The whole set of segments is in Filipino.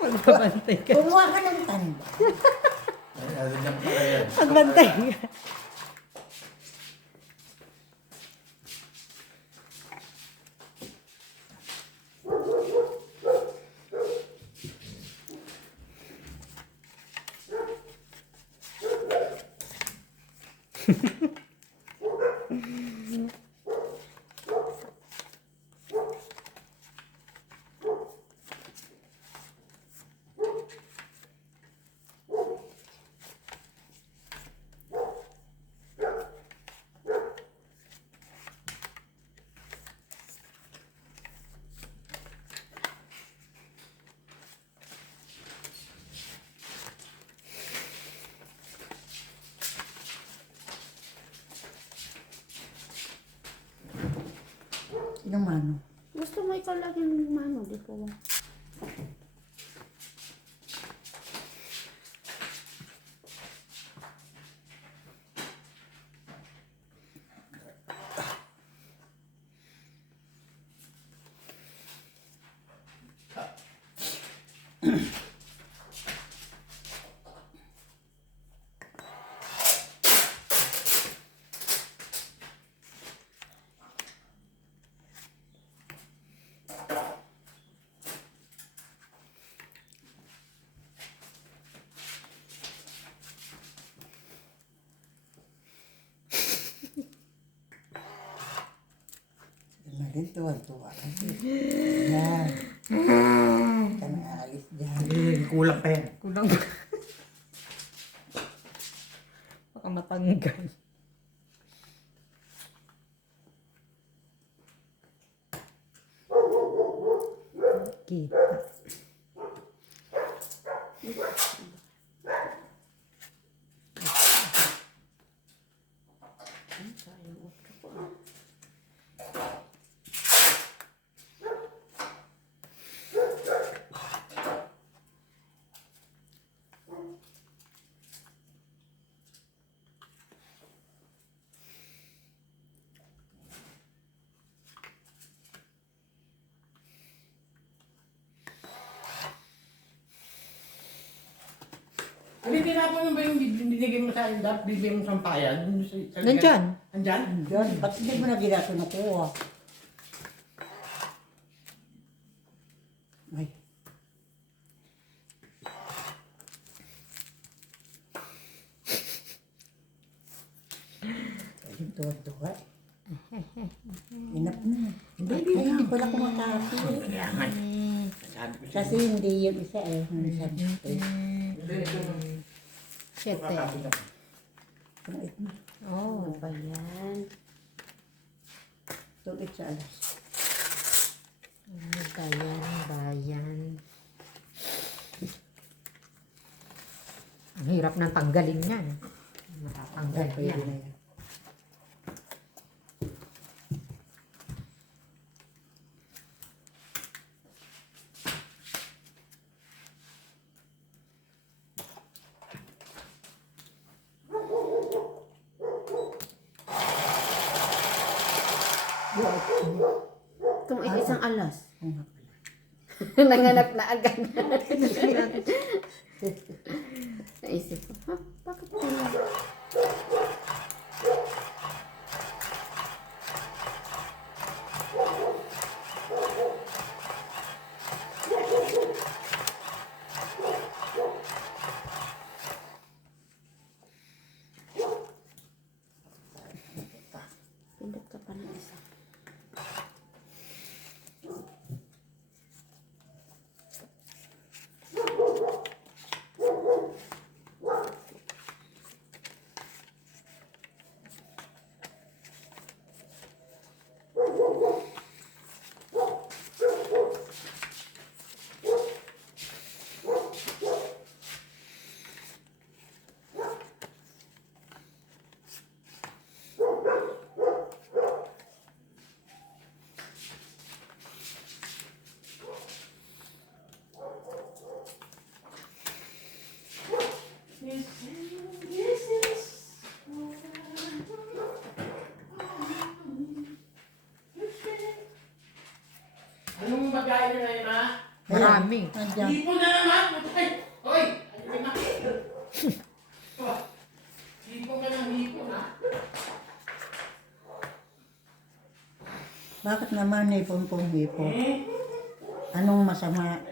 Magbabantay ka. Kumuha ka ng tanda. Magbantay ka. Yung mano. Gusto mo ikaw lagi ng mano, di po. Rin tuwa-tuwa kasi. Yan. Ka na alis dyan. Kulang pa yan. Kulang ba? Baka matanggal. Kita. Hindi tinapon mo ba yung binigay mo sa indap, bibigay mo sa payan? Nandyan. Andyan? Yan. Ba't hindi mo na ginagawa nakuha? Ay. Yung tuwa-tuwa. Inap na. Hindi pala kumakapi. Kaya nga. Sabi ko Kasi hindi yung isa eh. Sabi ko eh. Siyete. Kumait na. Oh. Ano ba yan? Tulit sa alas. Bayan. Ang hirap ng tanggalin yan. Matatanggal Pwede yan. na yan. Itong isang alas. Oo nga pala. Nanganak na agad. Naisip ko, ha? Bakit pala? Pindot ka pa ng isa. Marami. Nandiyan. Hipon na naman! Putay! Hoy! Alipin na! Hipon ka ng hipon, ha? Bakit naman hipon kung hipon? Anong masama?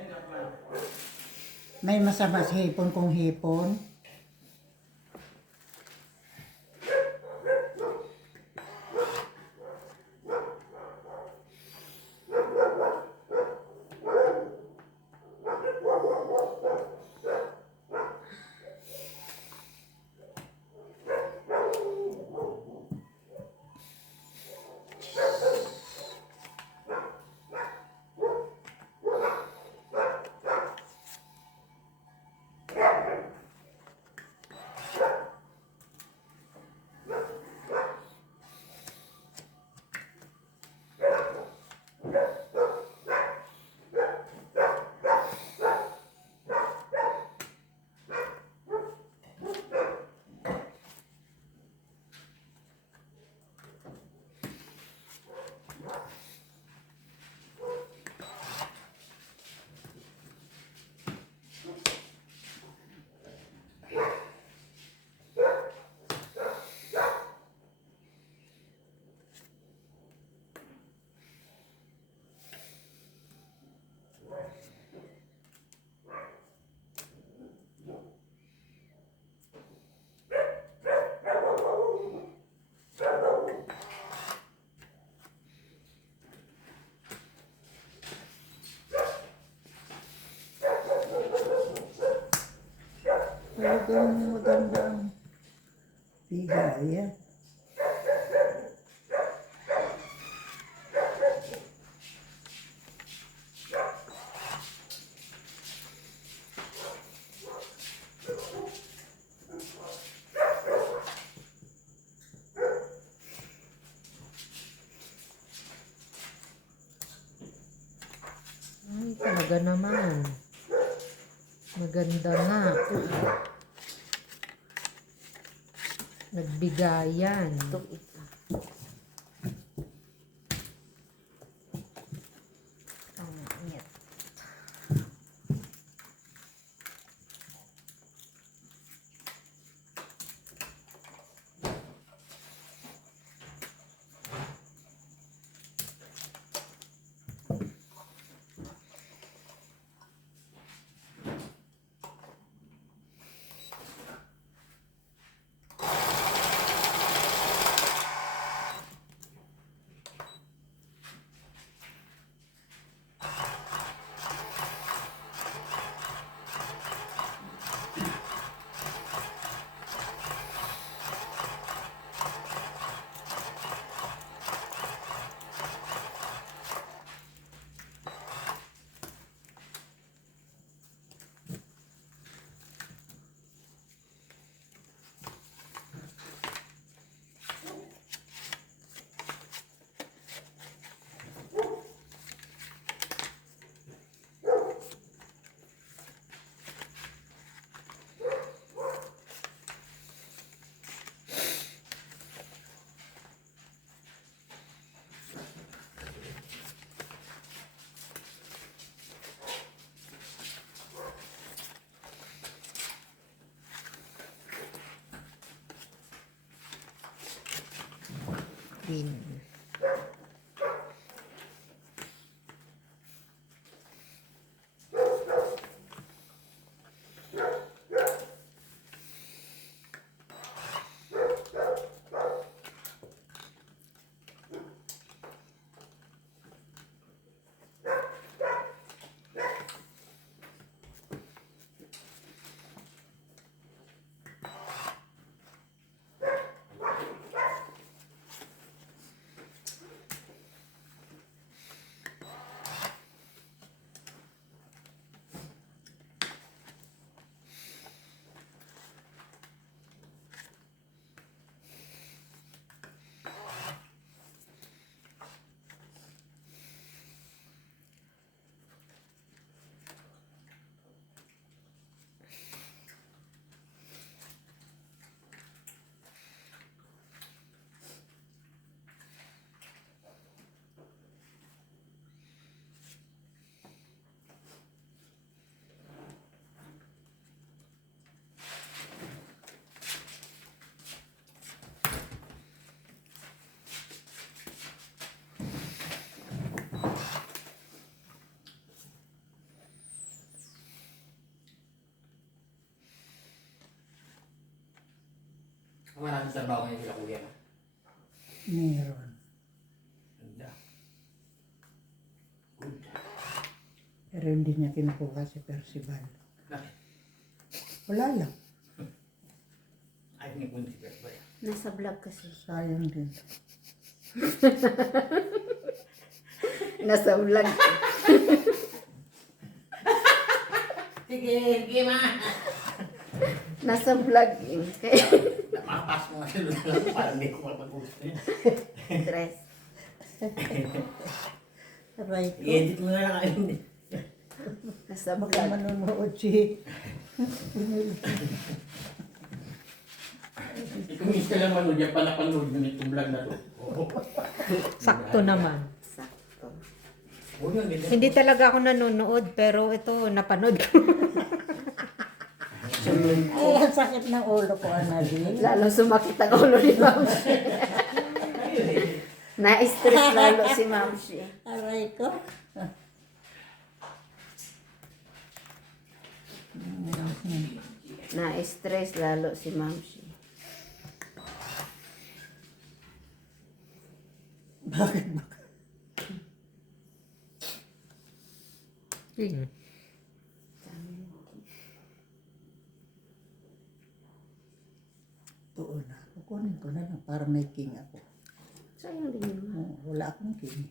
May masama sa hipon kung hipon? Talagang magandang bigaya. Ay, talaga naman. Maganda nga. Nagbigayan. Itong isa. Pangit. Queen. Maraming trabaho ngayon sila kuya. Meron. Ganda. Good. Pero hindi niya kinukuha si Percival. Bakit? Wala lang. Ayaw niya kung si Percival. Nasa vlog kasi. Sayang din. Nasa vlog. Sige, sige ma. Nasa vlog eh. Kaya Mapas mo nga sila lang para hindi ko mapag-usap niya. stress. Aray ko. I-edit mo na lang kayo. Nasa Baka vlog. manonood si... Kung isa lang manood, yan pala panood yung itong vlog na to. Sakto naman. Sakto. Oo yun, ganda. Hindi talaga ako nanonood, pero ito, napanood ko. Ay, ang sakit ng ulo ko, Annalyn. Lalo sumakit ang ulo ni Ma'am Shi. Na-stress lalo si Ma'am Shi. Aray ko. Na-stress lalo si Ma'am Shi. Bakit ba? Hmm. Doon na. Kukunin ko na lang para may king ako. Sayang din yun. Oh, wala akong king.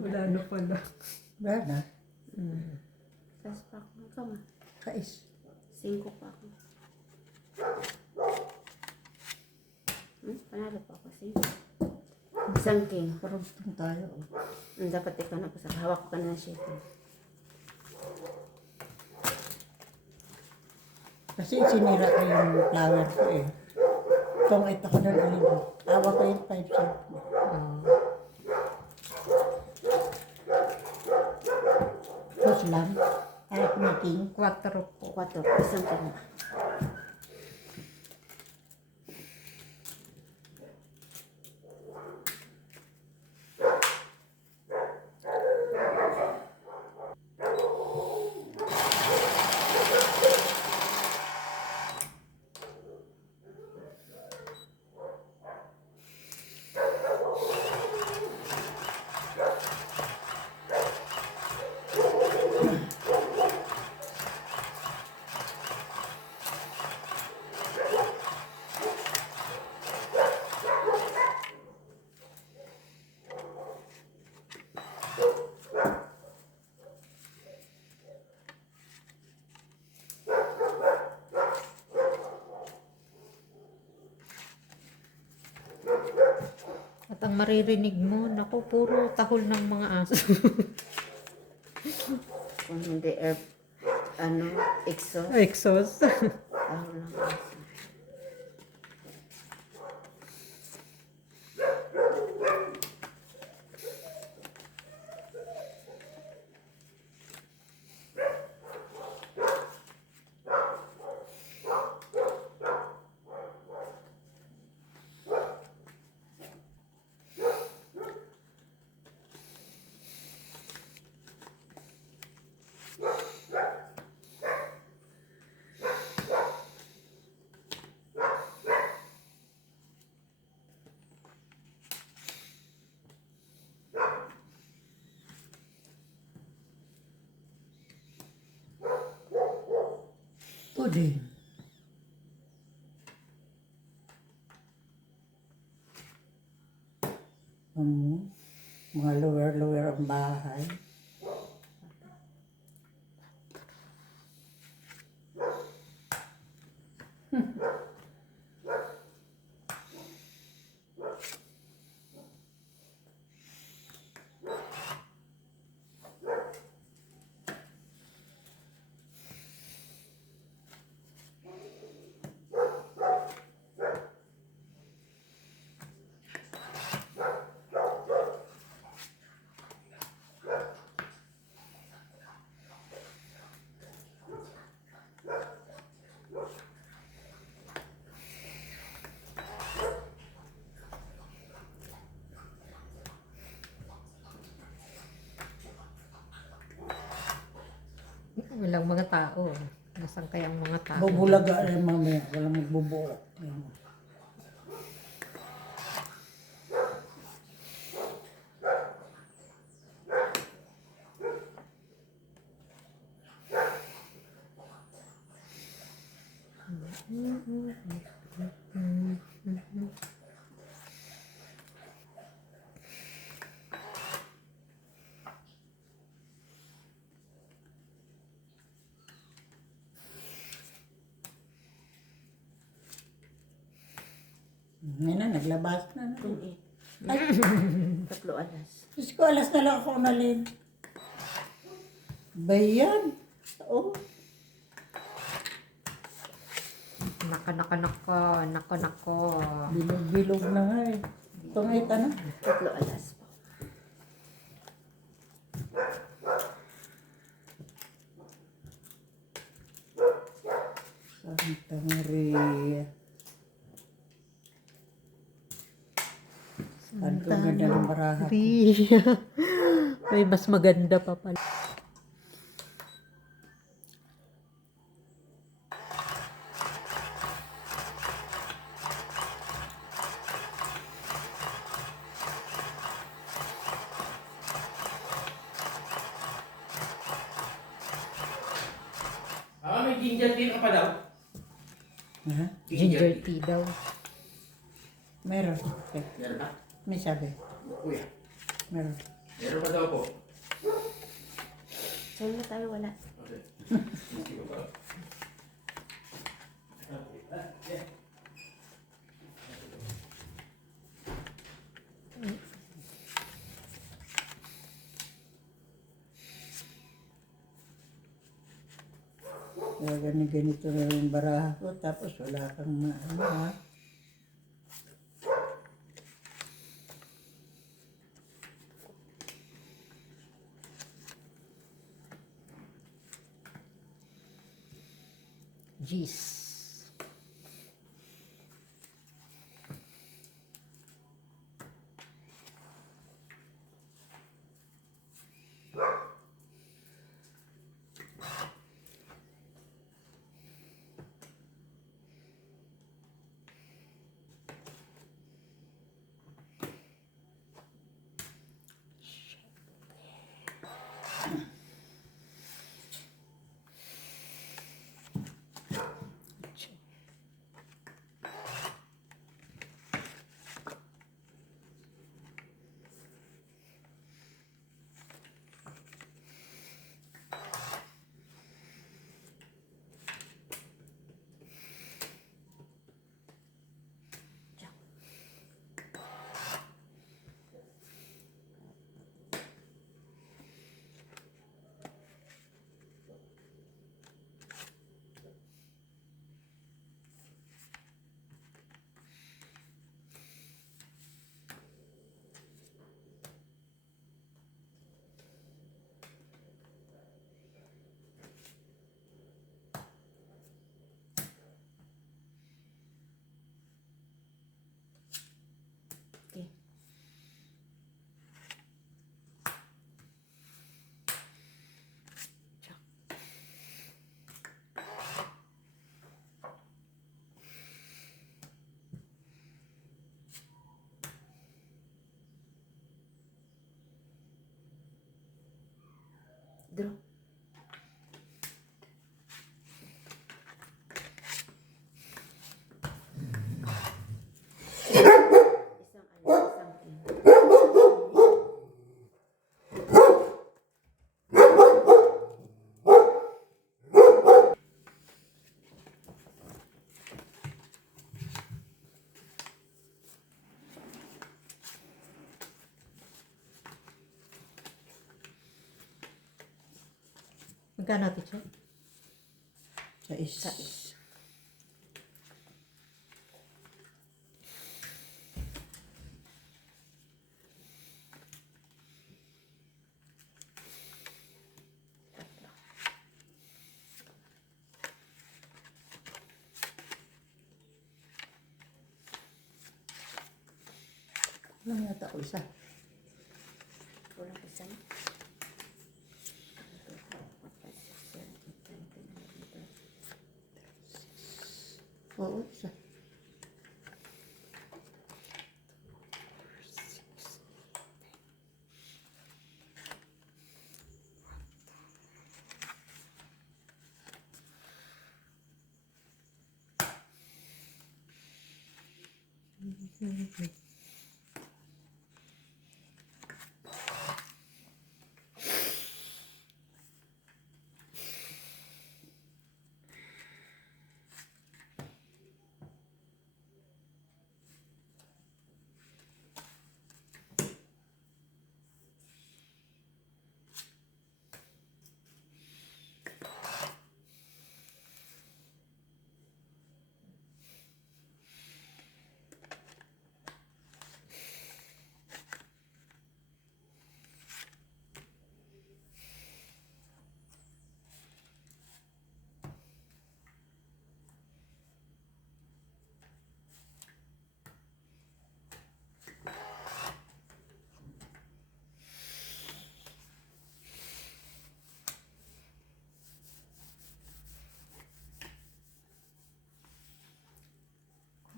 Wala na pala. Wala na. Tapos pa ako. Ikaw ma. Kais. 5 pa ako. Panalo pa ako. 5. Isang king. Parugtong tayo. Oh. Dapat ikaw na pasak. Hawak ko ka na siya. Kasi sinira ko yung flower ko eh. Kung ito ko na alin. Awa ko yung 5 cent. Tapos lang. Kahit may king. 4 po. 4. Isang king. At ang maririnig mo, naku, puro tahol ng mga aso. Kung hindi exhaust. Exhaust. Tahol lang aso. din. Mga lower ang bahay. Walang mga tao. Nasaan kaya ang mga tao? Bubulaga rin mamaya. Walang magbubuo. Ayun. Ngayon na, naglabas na. Kung eh. Tatlo alas. Diyos ko, alas na lang ako umalin. Bayan. Oo. Nako. Bilog-bilog na nga eh. Tungit na. Tatlo alas po. Santa Maria. Ang ganda ng baraha. Ria. May mas maganda pa pala. May ginger tea ka pa daw. Ha? Ginger tea daw. Meron. Okay. Meron na? May sabi. Kuya. Meron. Meron pa daw po. Saan na tayo wala? Okay. Sige ba? Kaya ganito na yung baraha ko. Tapos wala kang maano ha. Jeez. Okay. Draw. Magkano, teacher? Sais. Ano yata ko isa? Kulang isa. Oo, isa.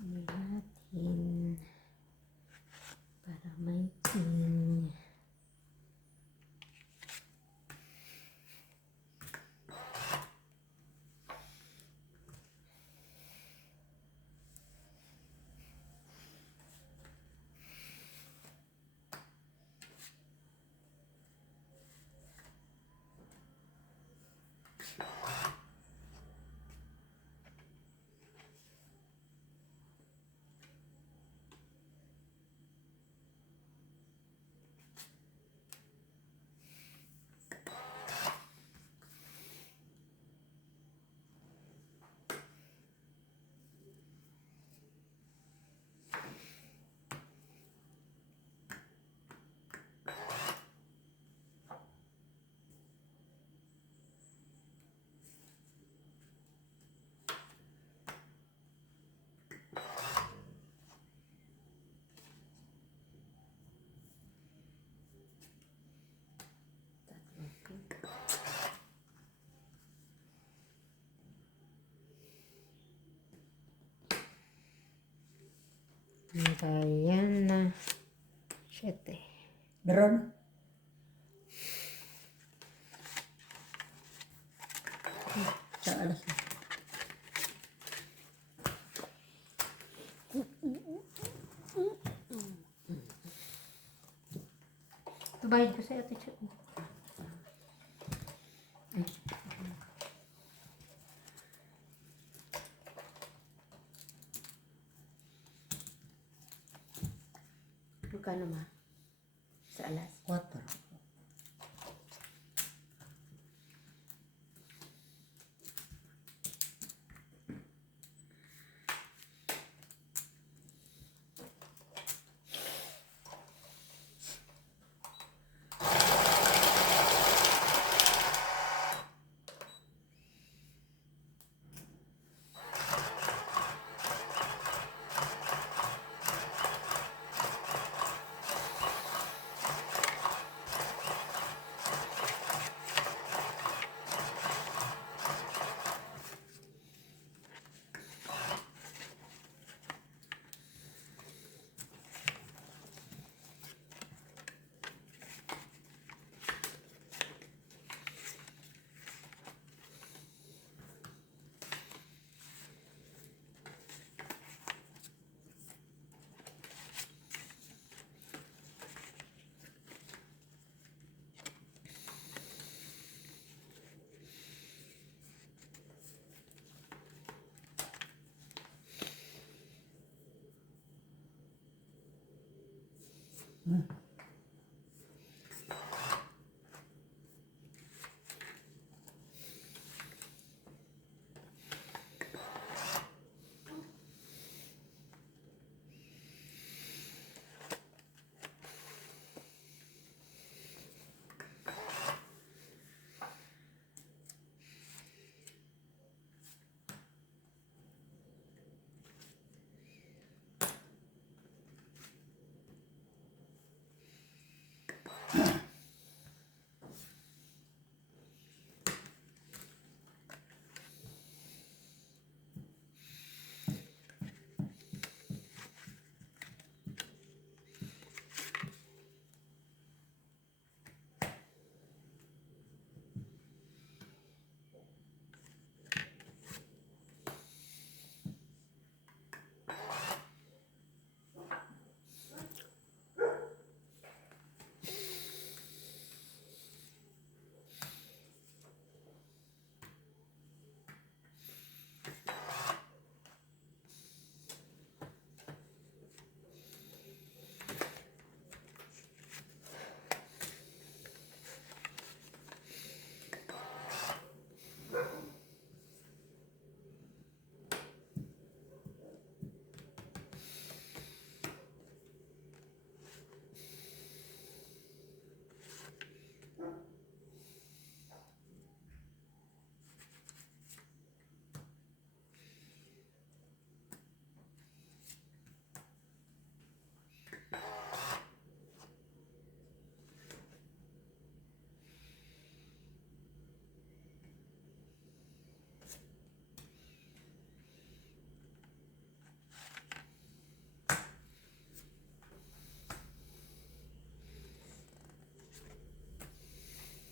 Kunin natin. Para may ting. Ayan na. 7. Meron? Sa alas na. Tubayad ko sa'yo, teacher. Magkano ma? Sa alas. 4.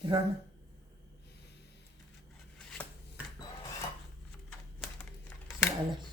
Tira na. Sa alas.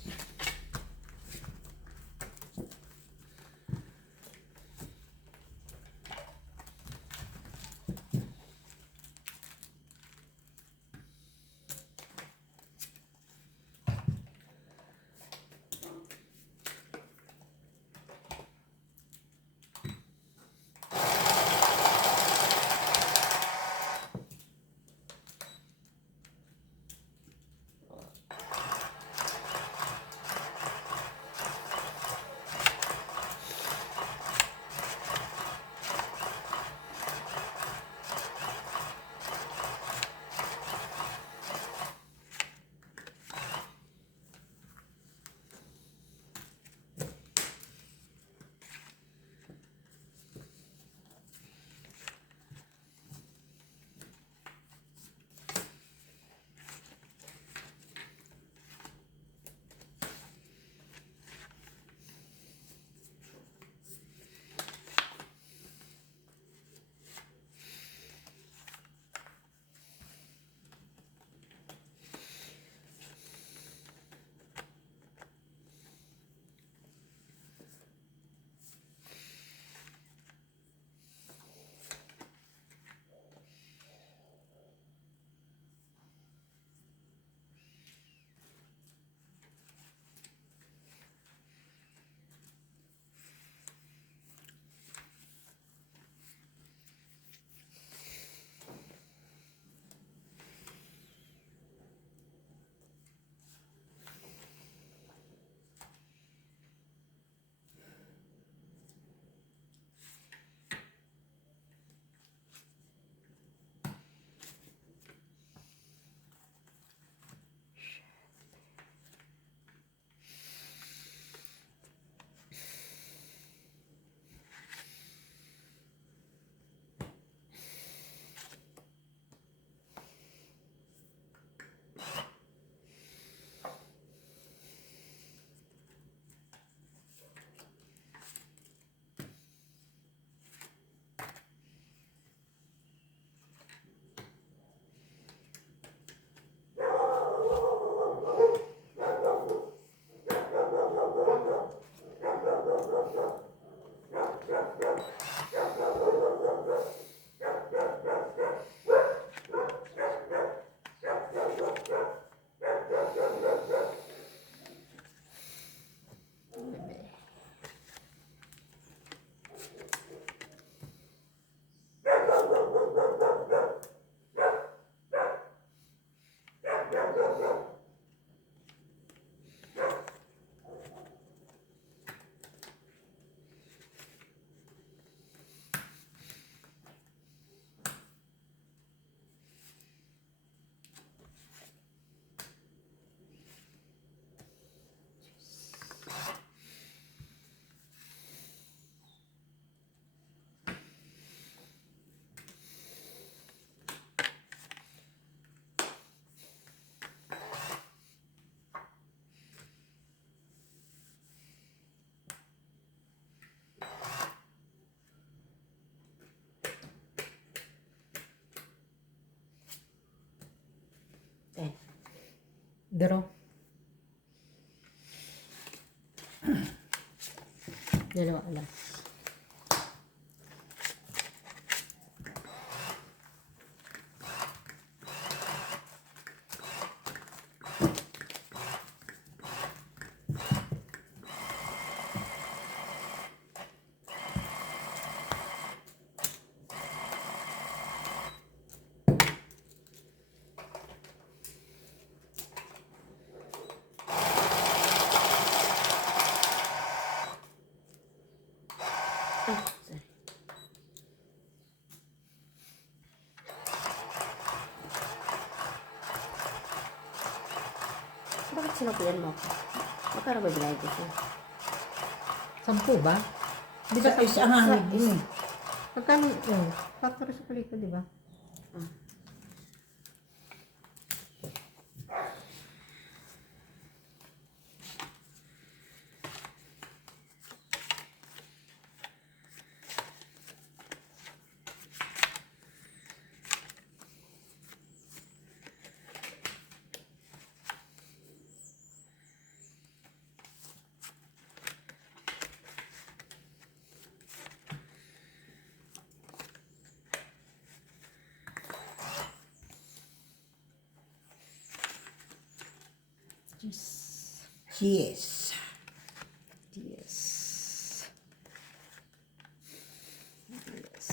Draw. Dalawa alas. Ah, sorry. Bakit sinukuyan mo ako? Magkano ba binayad ko? 10 ba? Di ba Sa isang hangin din eh. Magkano? Oh, factory sa palito, di ba? Yes. Yes. Yes. Yes.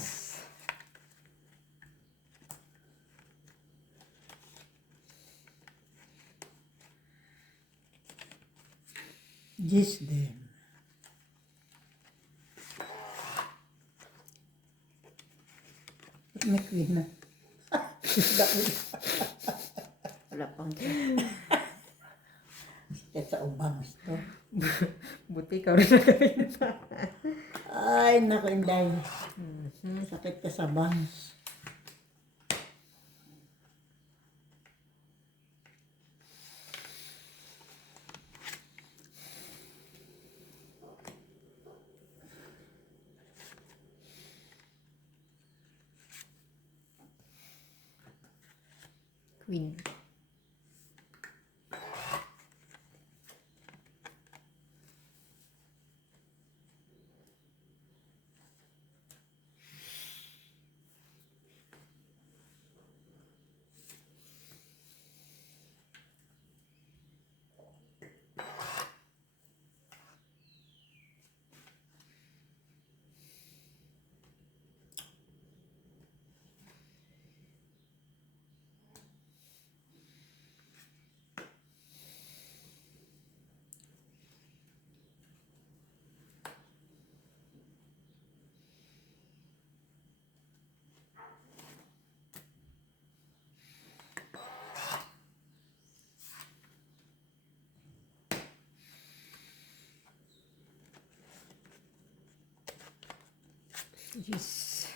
Yes din. May queen na. Wala pang Kaya sa ubangs to. Buti ka rin nagawin pa. Ay, naku, Inday. Sakit ka sa bangs. Queen. Yes.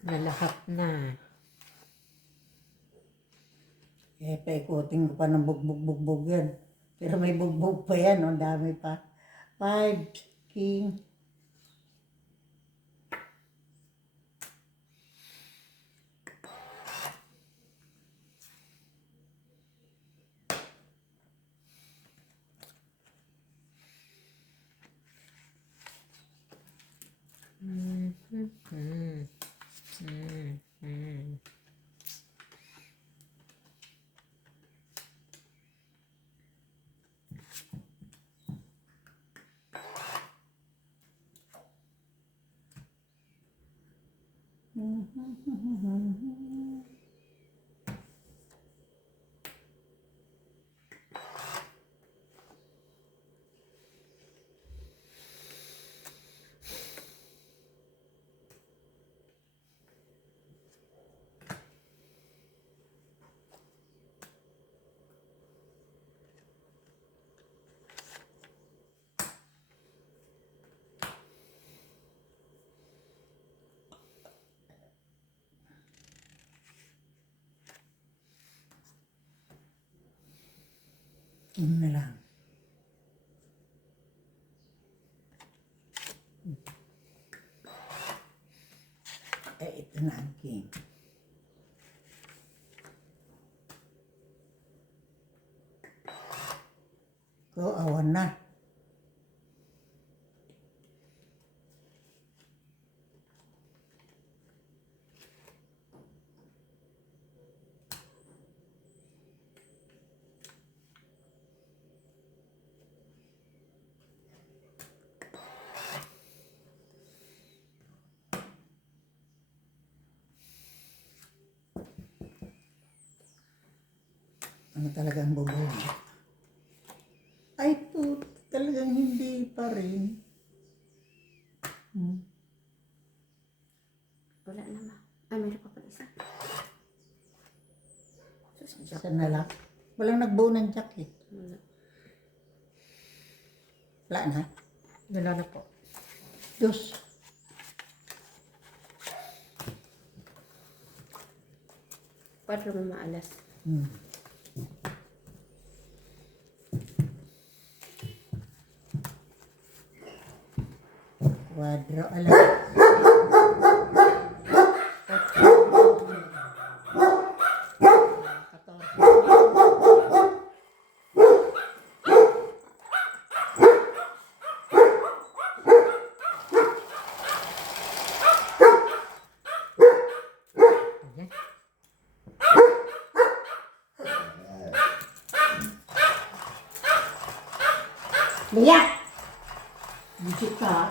Nalahat na. Eh, paikutin ko pa ng bugbog yan. Pero may bugbog pa yan, ang dami pa. 5, king. King na lang. Ito na ang king. Awan na. Ano talagang bubog? Ay, talagang hindi pa rin. Wala naman. Ay, meron pa pala isa. Sus, jack. Isa na lang. Walang nagbuo ng jacket. Wala. Wala na. Wala na po. Dos. Para mo maalas. Kwadro, alam. Ayan. Liyak! Bukit ka.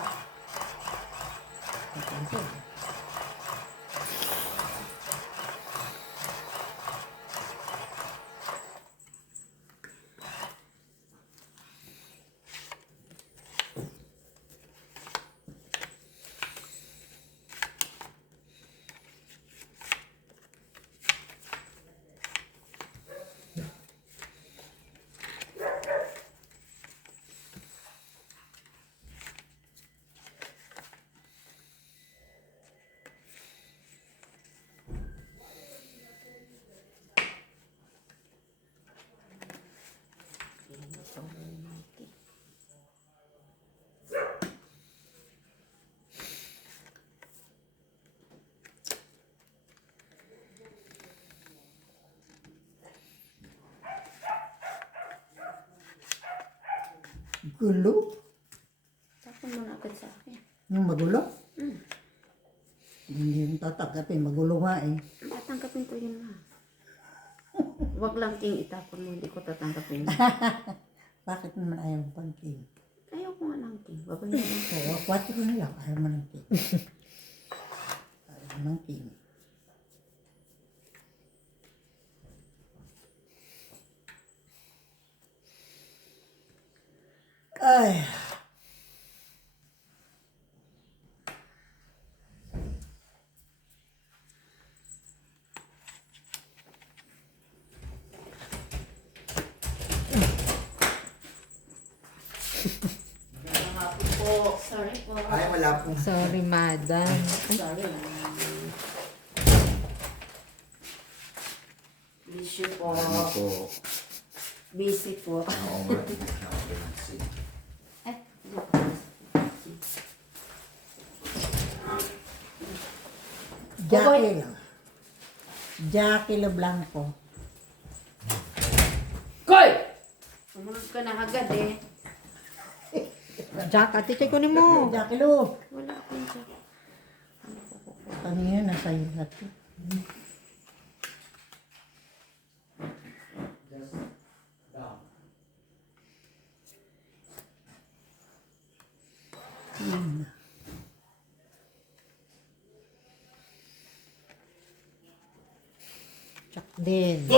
Gulo? Tapon mo na agad sa akin. Yung magulo? Hindi yung tatanggapin. Magulo nga eh. Tatanggapin ko yun na. Huwag lang king itapon mo. Hindi ko tatanggapin. Bakit naman ayaw mo pang king? Ayaw ko nga ng king. Babay na lang. Oo, 4 na lang. Ayaw mo ng king. Ayaw mo ng king. Ay. Sorry po. Ay, wala po. Sorry, madam. Sorry. Busy po. Ano po? Busy po. Oo nga. Eh, Jackie lang. Jackie Le Blanco. Koy! Sumunod ka na agad eh. Jack, ate, check ko ni mo. Jackie Lu. Wala akong jack. Kanina nasa iyo lahat. Jack din.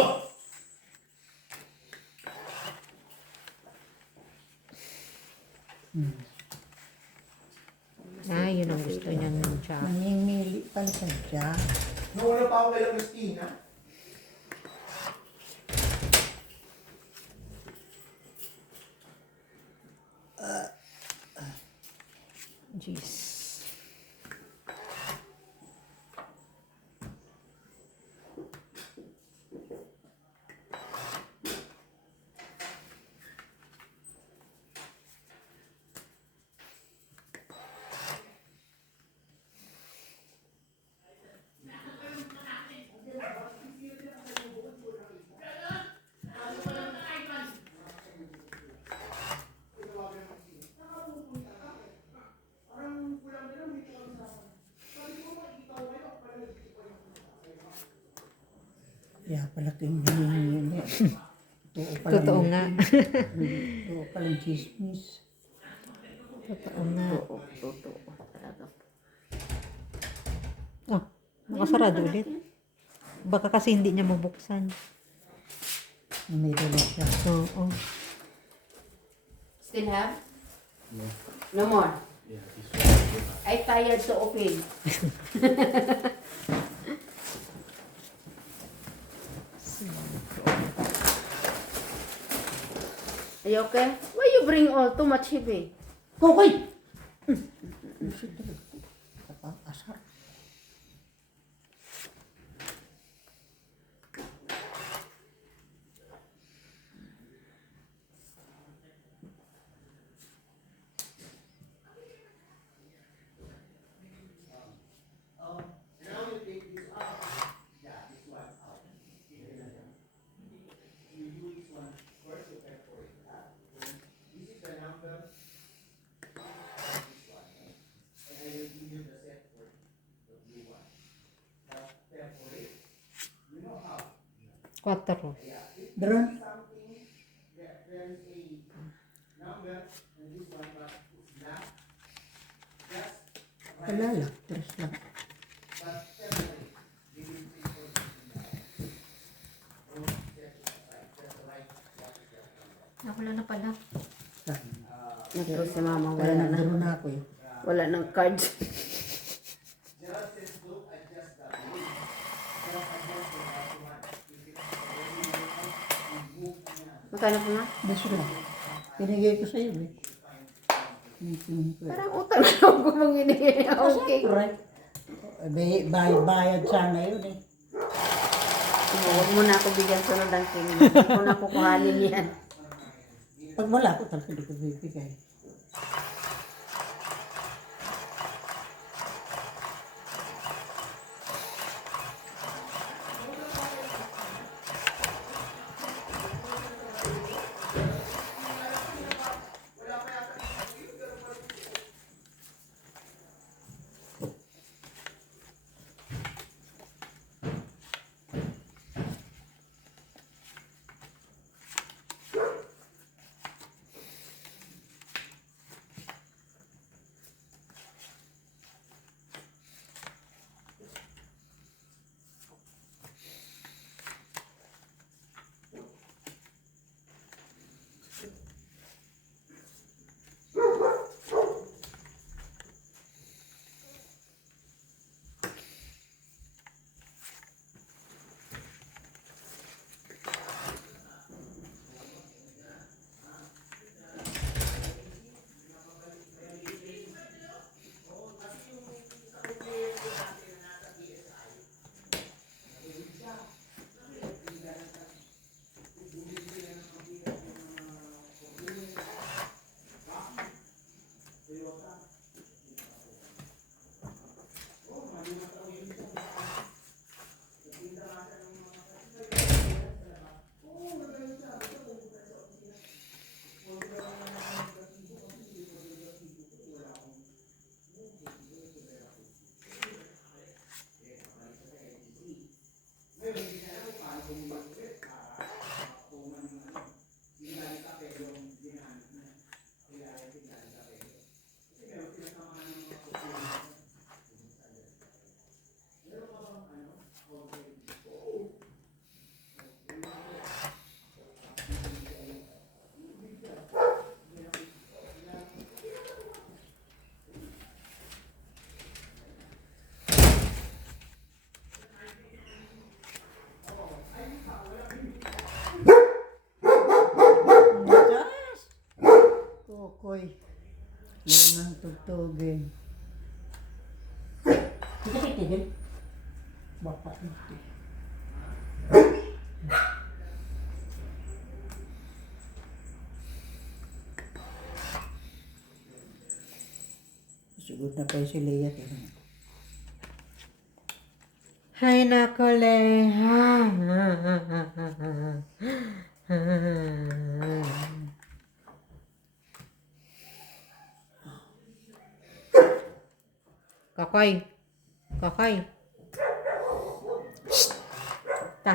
Ah, yun ang gusto niyang Jack. Namimili pala sa Jack. Noong pa ako kay Agustina. Jeez. Napapalaking hinihingi niya. Totoo nga. Totoo palang chismis. Totoo nga. Totoo. Talaga po. Oh, nakasarado ulit. Baka kasi hindi niya mabuksan. May dala siya. Oo. Still have? No more? I tired to open. Are you okay? Why you bring all too much heavy? Kokoy! Asar. Quattro. Drone. Wala lang. Tres lang. Wala na pala. Nagko si mama, Kaya wala na. nagdaro na ako eh. Wala ng cards. Magkano po nga? Beso lang. Pinigay ko sa'yo eh. Parang utang na ako kung hindi. Okay. Right. Bayad sana yun eh. Huwag mo na ako bigyan sunod ng king. Huwag mo na kukuhanin yan. Pag wala ko talaga hindi ko bibigay. Kokoy. Limang tugtugin. Kita kitigil. Bapak itu. Siguro na kayo si Leia. Hay nako, Le. Kakoy. Kakoy. Shh. Ta.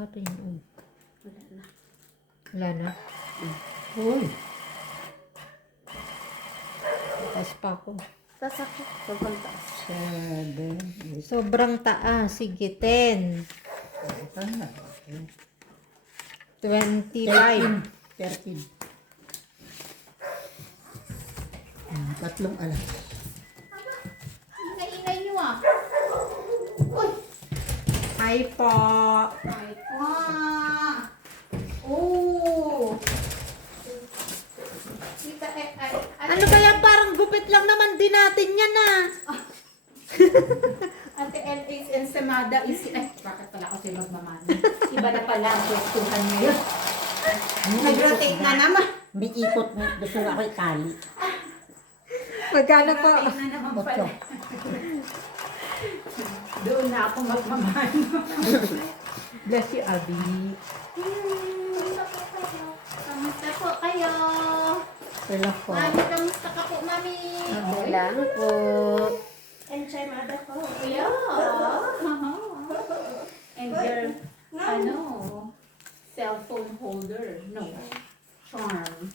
pa rin. Oh. Wala na. Wala na. Uy, Taas pa ako. Taas ako. Sobrang taas. 7, 8, Sobrang taas. Sige, 10. ito na. Okay. 25. 13. Tatlong alas. Ingay-ingay niyo ah. Hi po. Ay, oh. Tita, Ano ba yan? Parang gupit lang naman din natin yan ah. Ate LX Ensemada is... Ay, bakit pala ako sa'yo magmamana? Iba na pala ang pwestuhan ngayon. Nag-rotate na naman. May ikot mo. Gusto na ako ikali. Magkano po? Nag-rotate na naman pala. 8. Doon na ako magmamana. Bless you, Abby. Kamusta po kayo? Wala po. Mami, kamusta ka po, Mami? Okay lang po. Enchimada po. Yeah. And your, ano, cellphone holder. No. Charm.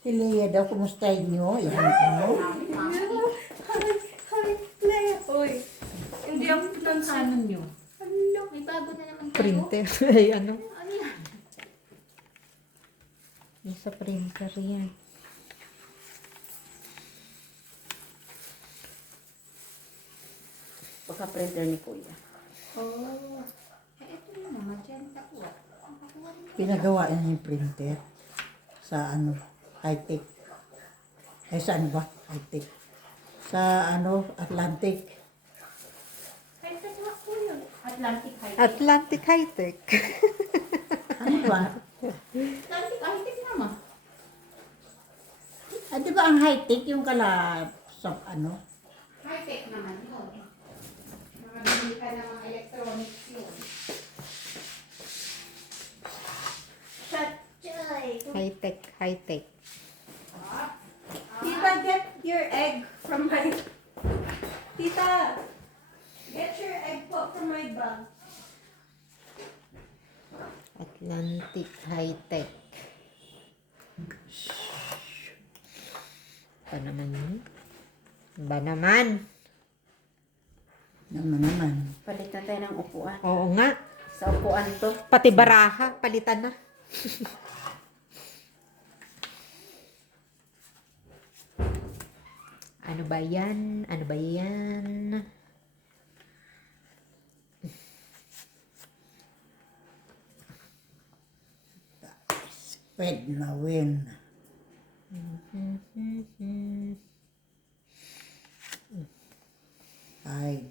Si Leia daw, kumusta inyo? Yan mo. Uy. Hindi ako pinansanan nyo. Ano? May bago na naman kayo. Printer. Ay, ano? Ano yan? Yung sa printer yan. Pagka-printer ni Kuya. Oh. Ito yun na. Magenta po. Pinagawa niya yung printer sa ano, high-tech. Saan ba? High-tech. Sa ano, Atlantic. Kahit sa po yun. Atlantic High. Atlantic High Tech. Ano ba? Atlantic High naman. Di ba ang high-tech yung kala sa ano? High-tech naman yun. Mga bili ka ng mga electronics yun. High Tech, High Tech. Tita, get your egg from my... Tita, get your egg po from my bag. Atlantic High Tech. Ba naman yun? Ba naman? Naman. Palitan tayo ng upuan. Oo nga. Sa upuan to. Pati baraha, palitan na. Ano ba yan? Ano ba yan? Pwede na win. Ay,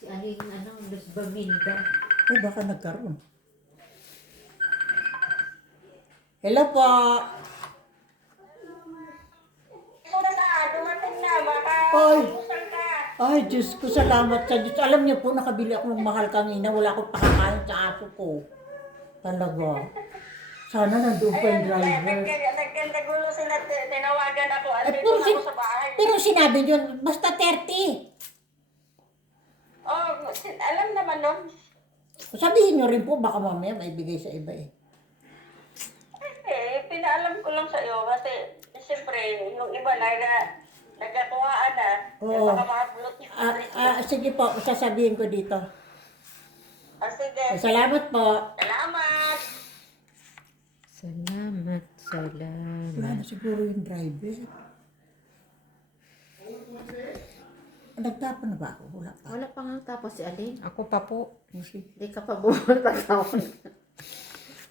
Si Aling, ano, Luz Baminda. baka nagkaroon. Hello po. Ay, Diyos ko, salamat sa Diyos. Alam niyo po, nakabili ako ng mahal kanina. Wala akong pakakain sa aso ko. Talaga. Sana nandoon pa yung driver. Nagkandagulo sila, tinawagan ako. Eh, Andito pero, na ako sa bahay. pero sinabi niyo, basta 30. Oh, alam naman nun. Sabihin niyo rin po, baka mamaya may bigay sa iba eh. Eh, pinaalam ko lang sa iyo kasi siyempre, yung iba nagkakuhaan na. Oo. Baka makablot. Sige po, sasabihin ko dito. Sige. Salamat po. Salamat. Salamat, Wala salamat. na siguro yung driver. Nagtapon na ba ako? Wala pa. Wala pa nga tapos si Aling. Ako pa po. Hindi ka pa bumagpagtawon.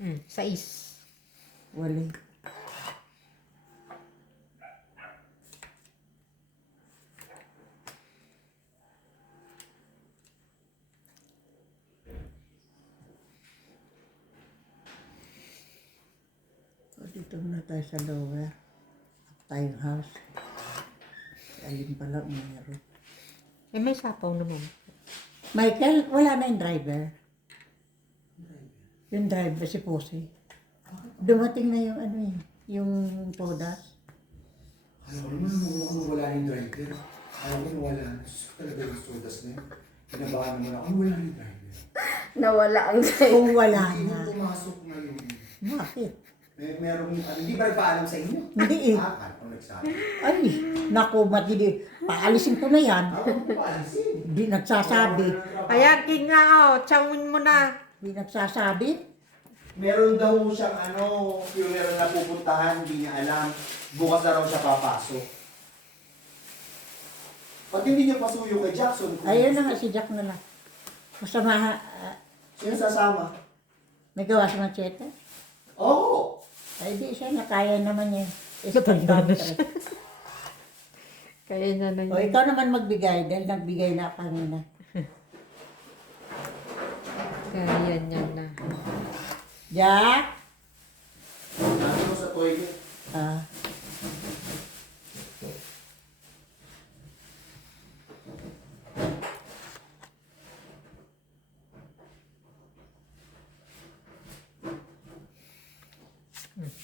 6. Wala. So, dito muna tayo sa lower. Tayong house. Si Alin pala meron. Eh, may sapaw naman. Michael, wala na yung driver. Yung driver si Posey. Dumating na yung ano eh, yung todas. Alam ko naman mukhang wala yung driver. Alam ko wala. Sus, talaga yung studas na yun. Kinabahan naman ako, wala yung driver. Nawala ang driver. Kung wala Hindi na. mo pumasok na yun. Bakit? Merong, hindi ba nagpaalam sa inyo? Hindi eh. Ah, ano nagsabi? Ay, naku, matindi. Paalisin ko na yan. Ako mo paalisin. Di nagsasabi. Ayan, King nga, oh. Chawin mo na. Di nagsasabi. Meron daw siyang yung meron na pupuntahan, hindi niya alam. Bukas na raw siya papasok. Pag hindi niya pasuyo kay Jackson, Ayun na nga si Jack na lang. Masama, sino sasama? may gawa sa machete. Oo! Ay, di siya, nakaya naman niya. Natanda na siya. Kaya na O, ikaw naman magbigay dahil nagbigay na kanina. Kaya niya na. Jack? Sabi mo sa toilet. Ah,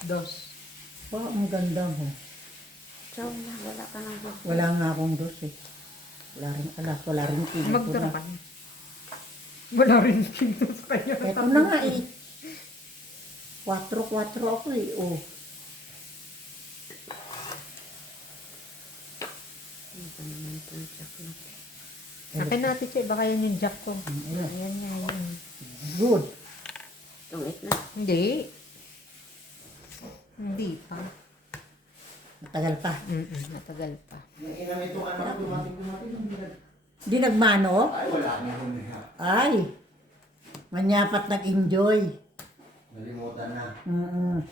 Dos. wow, ang ganda mo. Chow na, wala ka nang gusto. Wala nga akong dos eh. Wala rin alas, wala rin pinto Magdara na. ka. Wala rin pinto sa kanya. Ito na nga eh. 4-4 ako eh. Oh. Ito naman itong chocolate. Akin natin siya, baka yan yung jack ko. Ayan. Ayan nga yun. Good. Tungit na. Hindi. Hindi pa. Matagal pa. Matagal pa. Yung ina nito, dumating, hindi nag... Di nagmano? Ay, wala niya kung niya. Ay. Manyapat nag-enjoy. Nalimutan na.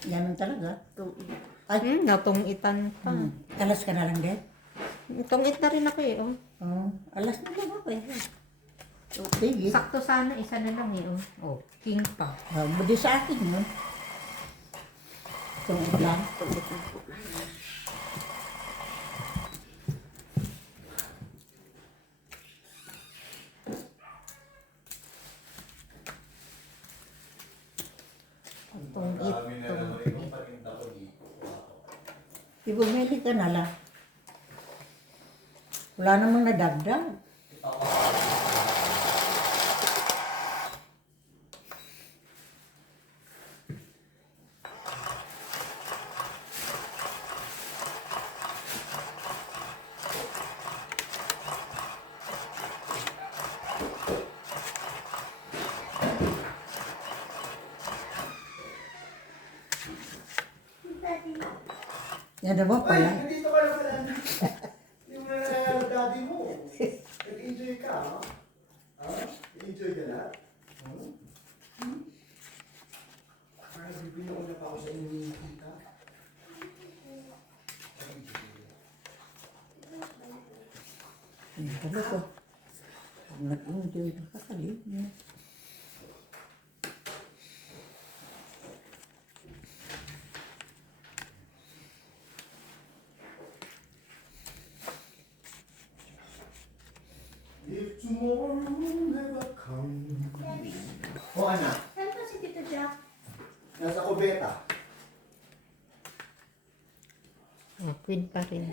Yan talaga. Tungit. Ay, Natungitan pa. alas ka na lang din. Tungit na rin ako eh. Oh. Oh, alas na lang ako eh. Sige. Sakto sana, isa na lang eh. Oh, king pa. Budi sa akin yun. Tungkol lang. Tungit na po. Tungit, tungit. Di bumili ka na lang. Wala namang nadagdag. Yan naman pala. Ay, nandito ka lang pala. Hindi mo na nangyayari daddy mo. Nag-enjoy ka, ha? Ha? Nag-enjoy ka na? Ay, bibinoon na pa ako sa inyo ni Tita. Ano talaga? Pag nag-enjoy, nakakalit niya. If tomorrow never comes. O anak, Saan pa si Tito Jack? nasa kubeta. Queen pa rin.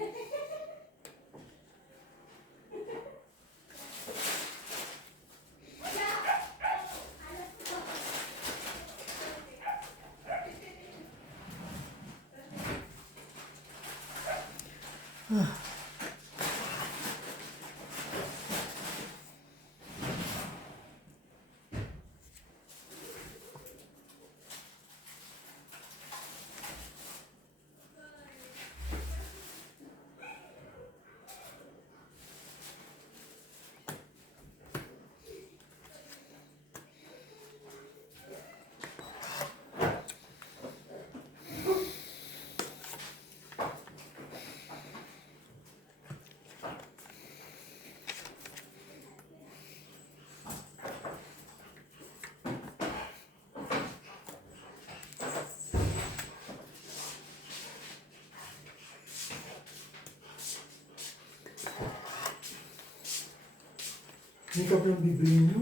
Hindi ka palang bibili niyo.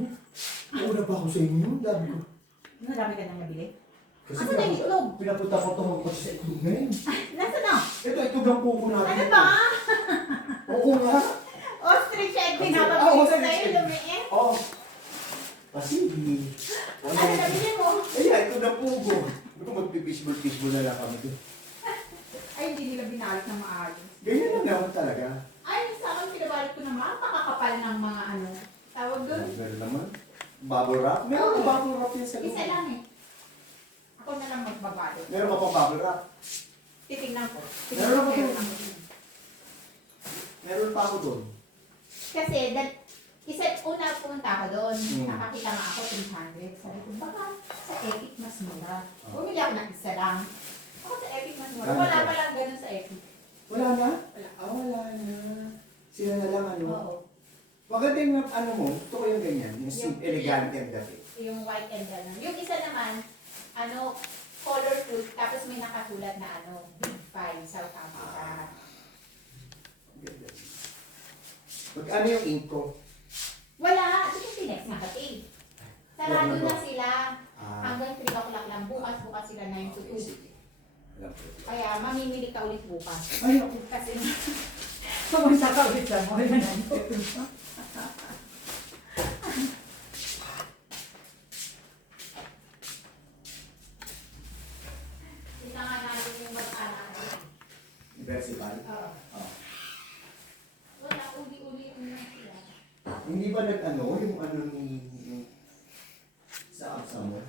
Una pa ako sa inyo. Sabi ko, Marami ka nang nabili? Kasi Ano na yung itlog? pinapunta ko itong kotse sa itlog ngayon. Nasaan na? Ito, itlog ang puko natin. Ano ba? Oo nga. Ostrich egg Ah, pinapabili ko ostrich sa'yo, egg. lumiit. Oo. Kasi, Ano nabili mo? ayan, ito na pugo. Ito magpipishbol na lang kami doon. Ay, hindi nila binalik ng maayos. Ganyan lang naman talaga. Ay, sa akin pinabalik ko naman. Pakakapal ng mga ano. Tawag doon. Ganyan naman. Bubble wrap? Meron ka bubble wrap yan sa Isa lang eh. Ako na lang magbabalot. Meron ka pa bubble wrap? Titignan ko. Meron ako Meron doon. ako. Meron pa ako doon. Kasi, una pumunta ako doon. Hmm. Nakakita nga ako 300. Sabi ko, baka sa Epic mas mura. Bumili ako ng isa lang. Ako sa Epic mas mura. Gano'n Wala to? pa lang ganun sa Epic. Wala na? Wala. Ah, wala na. Sila na lang ano. Oo. Maganda yung ano mo, gusto ko yung ganyan. Yung Yung- elegant and dati. Yung white and gano'n. Yung isa naman, colorful, tapos may nakasulat na Big Five, South Africa. Ano yung ink ko? Wala! Ito yung tinex nga kasi. Sarado Wala ba? na sila. Ah, Hanggang 3 o'clock lang. Bukas sila 9 to 2. sige. Alam ko. Kaya mamimili ka ulit bukas. Ay, ako. Kasi pumunta ka ulit sa mall na Kita nga natin yung mag-anak ko. Diversify. Oo. Oh. Wala, uli-uli yung sila. Hindi ba nag-ano, yung ano ni sa apsa mo?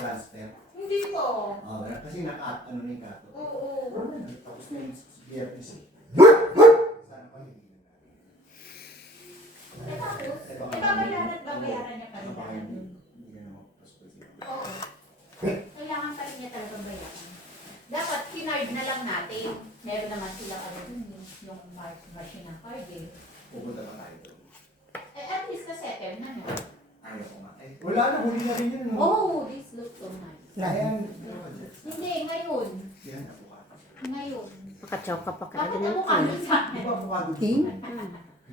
Transfer. Hindi ko. Ah, wala. Kasi naka-ano ni Kato. Oo. Tapos na yung BRPC. Sana pa hindi na natin. Eh tapos, babayaran niya pa rin Baka natin. hindi ka na makapaspal siya. Oo. Kailangan pa rin niya talaga bayaran. Dapat kinard na lang natin. Meron naman sila yung machine ng card eh. Pupunta pa tayo doon. Eh at least na-settle na no? Ayaw ko nga. Eh, wala na, huli na rin yun. No? Oh, this looks so nice. Ayan. Hindi, ngayon. Yan, avocado. Ngayon. Pakatsaw ka pa Bakit ka. ako kano sa Di akin? ba avocado? King?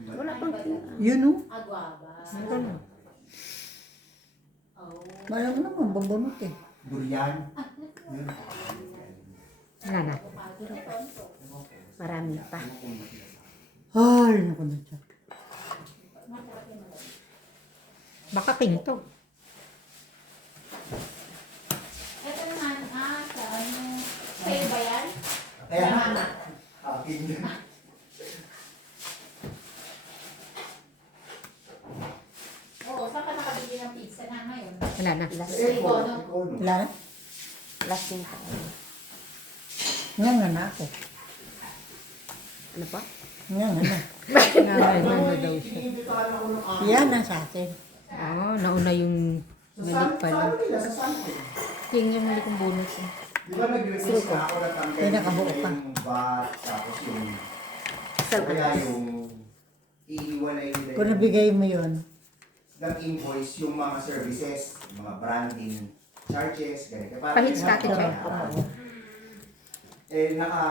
Wala pang Yun o. Aguaba. Meron na. Oh. Wala mo naman, babunot eh. Durian. Yan. Wala na. Avocado. Ito, ito. Marami pa. Ay, naku na siya. Masarap yung malaki. Baka pinto. Ito naman, sa ano, sa'yo ba yan? Ayan. Mama. Akin yan. Oo, saan ka nakabili ng pizza na ngayon? Wala na. Eh, ikono. Ikono. Wala na? Lasting pa. Nga nga na ako. Ano pa? Nga nga na. Nanay na daw siya. Inimbitahan ako ng akin. Yan ang sa atin. Oo, nauna yung malik Sa pala. ano nila? Sa Santo. Yung yung mali kong bonus. eh. Di ba nag-request na ako na tanggal Ay, nakabuo pa. yung VAT, tapos yung, Salpa. kaya yung iiwalay nila Kung nabigay mo yun, ng invoice yung mga services, yung mga branding charges, ganito. Pahits ka, teacher. Eh, naka